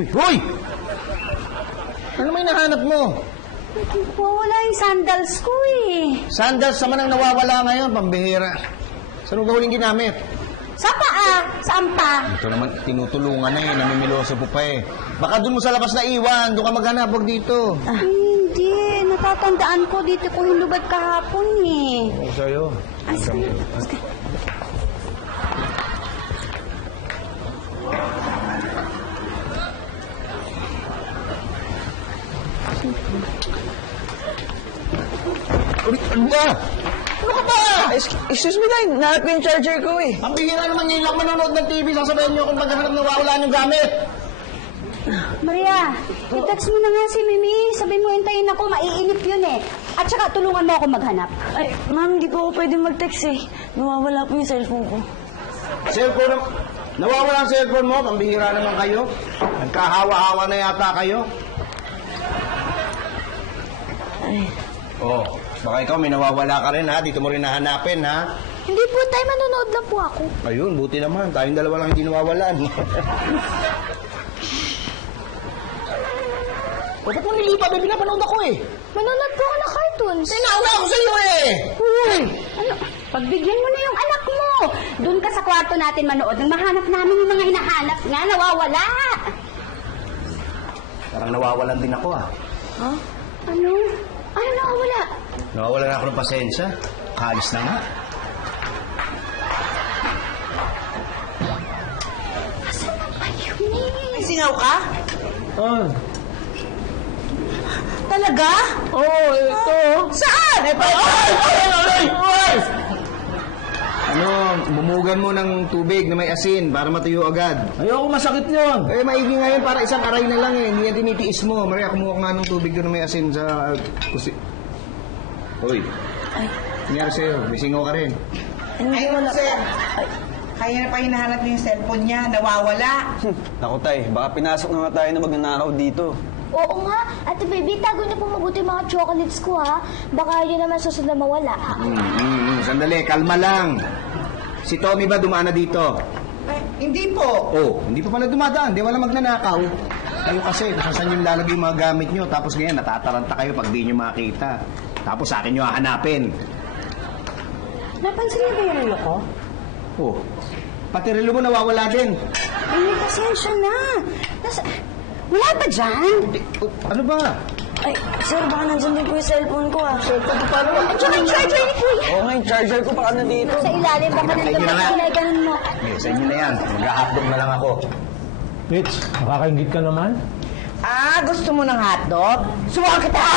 Uy! Hoy! Ano may nahanap mo? Wala yung sandals ko eh. Sandals naman ang nawawala ngayon, pambihira. Saan mo gawin ginamit? Sa paa? Saan pa? Ito naman, tinutulungan na eh, namimiloso po pa eh. Baka doon mo sa labas na iwan, doon ka maghanap, huwag dito. Hindi, natatandaan ko dito ko hinubad kahapon eh. Oo, sa'yo. Sige. Ano ba? Ano ka ba? Excuse me, Day. Nahanap ko yung charger ko eh. Ang bihira naman ngayon lang manonood ng TV, sasabihin nyo kung maghanap na wala yung gamit. Maria, i-text mo na nga si Mimi. Sabihin mo, hintayin ako, maiinip yun eh. At saka tulungan mo ako maghanap. Ay, ma'am, hindi po ako pwede mag-text eh. Nawawala po yung cellphone ko. Cellphone, nawawala ang cellphone mo, pambihira naman kayo. Nagkahawa-hawa na yata kayo. Ay. Oh, baka ikaw may nawawala ka rin ha, dito mo rin nahanapin ha. Hindi po tayo, manonood lang po ako. Ayun, buti naman, tayong dalawa lang hindi nawawalan. Bakit mo nilipat? May pinapanood ako eh. Manonood po ako ng cartoons. Sinauna ako sa iyo eh. Uy, ano? Pagbigyan mo na yung anak mo. Doon ka sa kwarto natin manood nang mahanap namin yung mga hinahanap nga, nawawala. Parang nawawalan din ako ah. Huh? Ano? Ano nawawala? Nawawalan na ako ng pasensya. Kaalis na nga. Asan na ba yun eh? Singaw ka? Oh. Talaga? Oh, ito. Saan? Ano, bumugan mo ng tubig na may asin para matuyo agad. Ayoko, masakit yun. Eh, maigi ngayon para isang aray na lang eh. Hindi yan tinitiis mo. Maria, kumuha ka nga ng tubig doon na may asin sa kusi. Uy. Nangyari sa'yo. May singaw ka rin. Hindi wala. Sir, kaya na pa hinahanap niya yung cellphone niya, nawawala. Naku, Tay, baka pinasok na nga tayo na magnanakaw dito. Oo nga. Ate baby, tago niyo po mabuti mga chocolates ko ha. Baka yun naman susunod na mawala. Sandali, kalma lang. Si Tommy ba dumaan na dito? Hindi po. Oh, hindi pa pala dumadaan. Di wala magnanakaw. Kayo kasi, kung saan yung lalagay yung mga gamit nyo. Tapos ngayon, natataranta kayo pag di nyo makita. Tapos sa akin nyo hahanapin. Napansin niyo ba yung relo ko? Oh, pati relo mo nawawala din. Ay, pasensya na. Wala ba dyan? Ano ba? Ay, sir, baka nandyan din po yung cellphone ko ah. Cellphone ko paano? Diyan yung charger ni Kuya. Oo nga, yung charger ko baka nandito. Sa ilalim, baka Sa inyo nandun na nga. na ganun mo. Eh, sa inyo na yan. Mag-hotdog na lang ako. Rich, nakakaingit ka naman? Ah, gusto mo ng hotdog? Suwag kita!